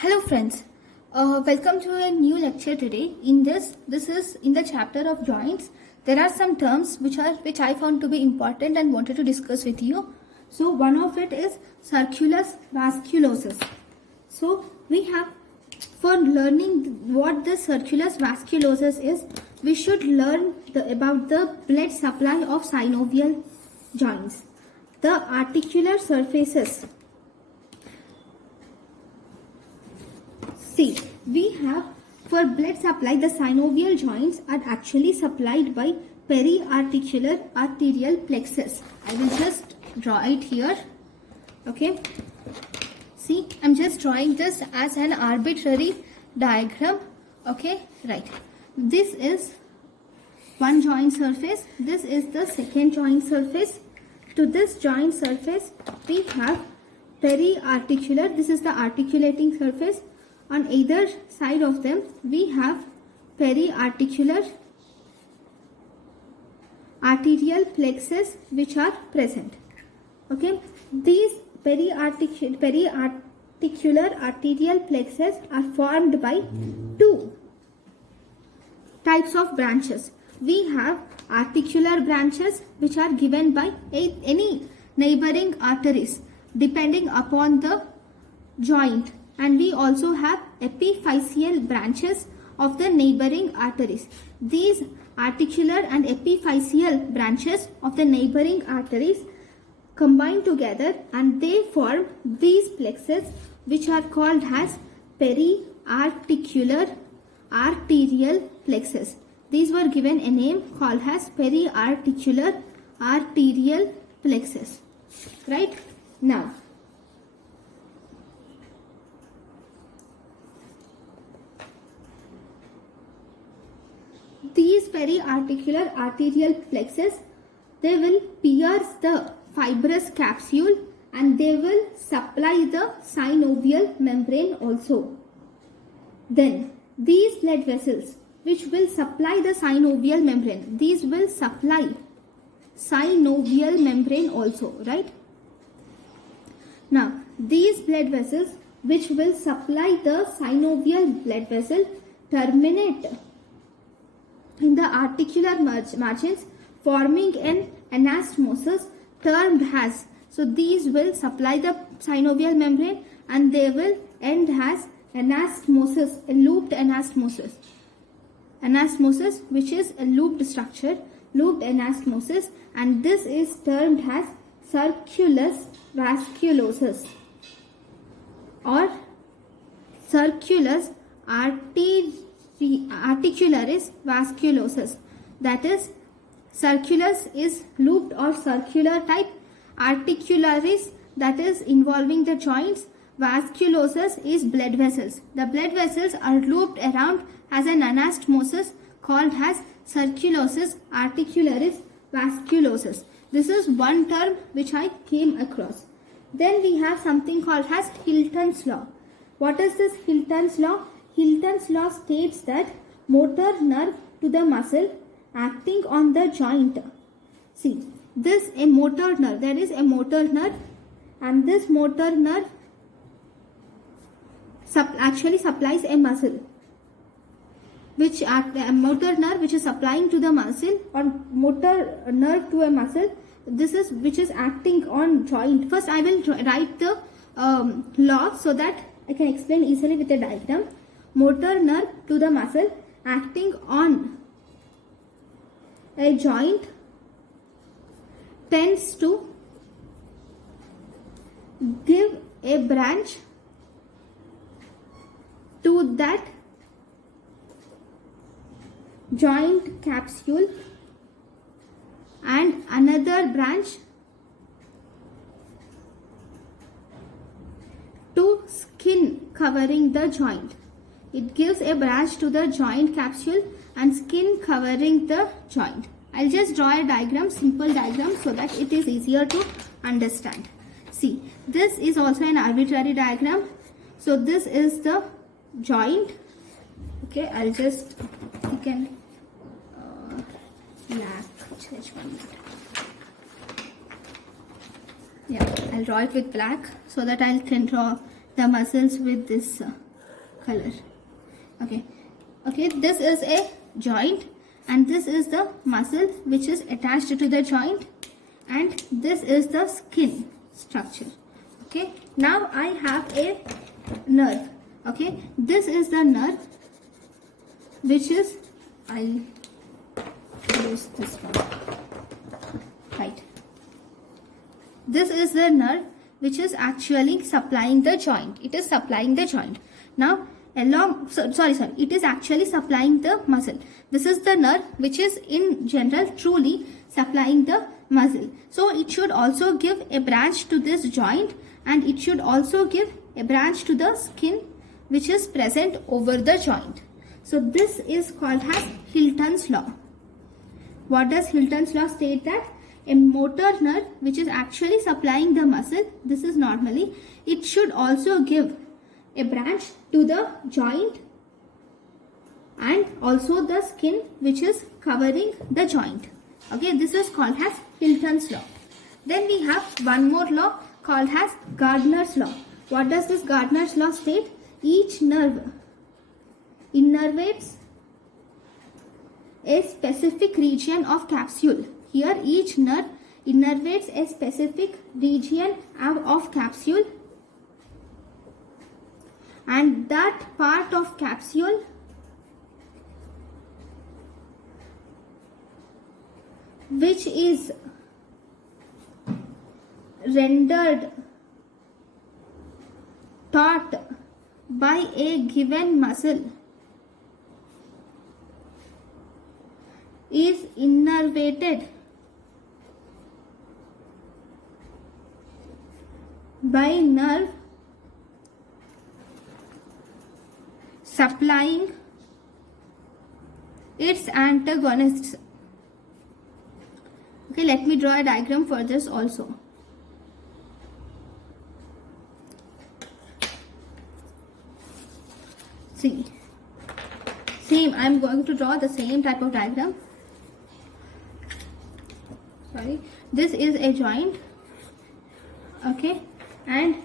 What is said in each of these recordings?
Hello friends, welcome to a new lecture today. This is in the chapter of joints. There are some terms which I found to be important and wanted to discuss with you. So one of it is circulus vasculosus. So we have, for learning what the circulus vasculosus is, we should learn about the blood supply of synovial joints. The articular surfaces. See, we have, for blood supply, the synovial joints are actually supplied by periarticular arterial plexus. I will just draw it here. Okay. See, I'm just drawing this as an arbitrary diagram. Okay, right. This is one joint surface. This is the second joint surface. To this joint surface, we have periarticular. This is the articulating surface. On either side of them, we have periarticular arterial plexus which are present. Okay, these periarticular arterial plexus are formed by two types of branches. We have articular branches which are given by any neighboring arteries depending upon the joint. And we also have epiphyseal branches of the neighboring arteries. These articular and epiphyseal branches of the neighboring arteries combine together and they form these plexus which are called as periarticular arterial plexus. These were given a name called as periarticular arterial plexus. Right? Now, these periarticular arterial plexus, they will pierce the fibrous capsule and they will supply the synovial membrane also. Then these blood vessels which will supply the synovial membrane, these will supply synovial membrane also, right? Now these blood vessels which will supply the synovial blood vessel terminate in the articular margins, forming an anastomosis termed as. So these will supply the synovial membrane and they will end as anastomosis, a looped anastomosis. Anastomosis, which is a looped structure, looped anastomosis, and this is termed as circulus vasculosus or circulus articularis vasculosus. That is, circulus is looped or circular type, articularis, that is involving the joints, vasculosus is blood vessels. The blood vessels are looped around as an anastomosis called as circulosis articularis vasculosus. This is one term which I came across. Then we have something called as Hilton's law. What is this Hilton's law? Hilton's law states that motor nerve to the muscle acting on the joint. See, this a motor nerve. There is a motor nerve, and this motor nerve actually supplies a muscle. A motor nerve which is supplying to the muscle, or motor nerve to a muscle. This is which is acting on joint. First, I will write the law so that I can explain easily with a diagram. Motor nerve to the muscle acting on a joint tends to give a branch to that joint capsule and another branch to skin covering the joint. It gives a branch to the joint capsule and skin covering the joint. I'll just draw a diagram, simple diagram, so that it is easier to understand. See, this is also an arbitrary diagram. So this is the joint. Okay, I'll just, you can black. Yeah, I'll draw it with black so that I can draw the muscles with this color. Okay, this is a joint and this is the muscle which is attached to the joint, and this is the skin structure. Okay, now I have a nerve. Okay, this is the nerve which is, I'll use this one, right. This is the nerve which is actually supplying the joint. It is supplying the joint. Now it is actually supplying the muscle. This is the nerve which is in general truly supplying the muscle. So it should also give a branch to this joint, and it should also give a branch to the skin which is present over the joint. So this is called as Hilton's law. What does Hilton's law state? That a motor nerve which is actually supplying the muscle, this is normally, it should also give a branch to the joint and also the skin which is covering the joint. Okay, this is called as Hilton's law. Then we have one more law called as Gardner's law. What does this Gardner's law state? Each nerve innervates a specific region of capsule. Here each nerve innervates a specific region of capsule, and that part of capsule which is rendered taut by a given muscle is innervated by nerve supplying its antagonists. Okay, let me draw a diagram for this also. See, same, I am going to draw the same type of diagram. Sorry, this is a joint. Okay, and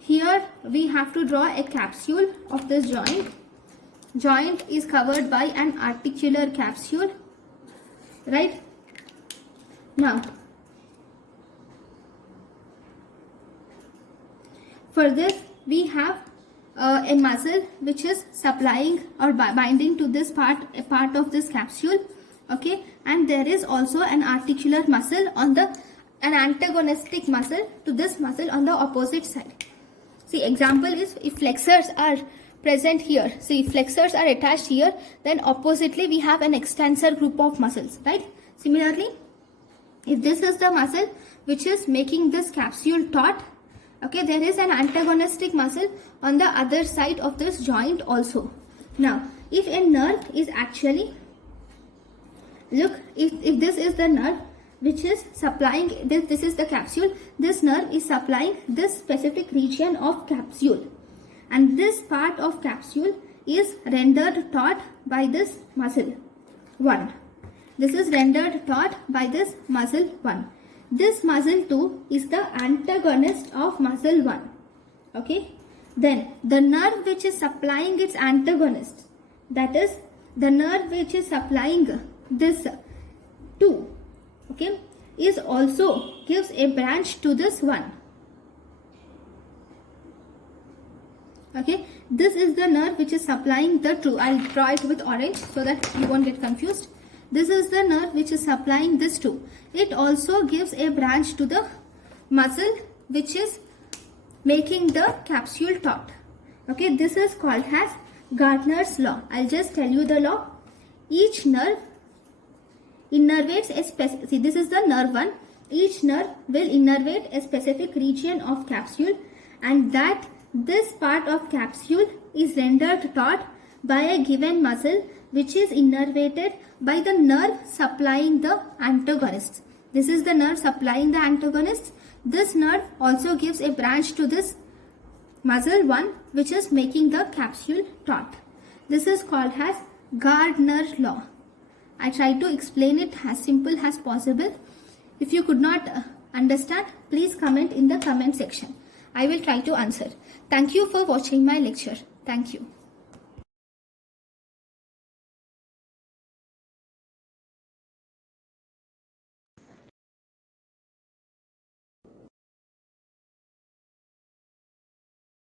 here we have to draw a capsule of this joint. Joint is covered by an articular capsule, right? Now, for this we have a muscle which is supplying or binding to this part, a part of this capsule. Okay, and there is also an articular muscle on the, an antagonistic muscle to this muscle on the opposite side. See, example is if flexors are present here, see, if flexors are attached here, then oppositely we have an extensor group of muscles, right? Similarly, if this is the muscle which is making this capsule taut, okay, there is an antagonistic muscle on the other side of this joint also. Now, if a nerve is actually, look, if this is the nerve which is supplying, this is the capsule, this nerve is supplying this specific region of capsule, and this part of capsule is rendered taut by this muscle 1. This is rendered taut by this muscle 1. This muscle 2 is the antagonist of muscle 1. Okay, then the nerve which is supplying its antagonist, that is the nerve which is supplying this 2, okay, is also gives a branch to this 1. Okay, this is the nerve which is supplying the 2. I'll draw it with orange so that you won't get confused. This is the nerve which is supplying this 2. It also gives a branch to the muscle which is making the capsule taut. Okay, this is called as Gardner's law. I'll just tell you the law. Each nerve innervates a specific, see, this is the nerve 1. Each nerve will innervate a specific region of capsule, and that this part of capsule is rendered taut by a given muscle which is innervated by the nerve supplying the antagonist. This is the nerve supplying the antagonist. This nerve also gives a branch to this muscle 1 which is making the capsule taut. This is called as Gardner's law. I tried to explain it as simple as possible. If you could not understand, please comment in the comment section. I will try to answer. Thank you for watching my lecture. Thank you.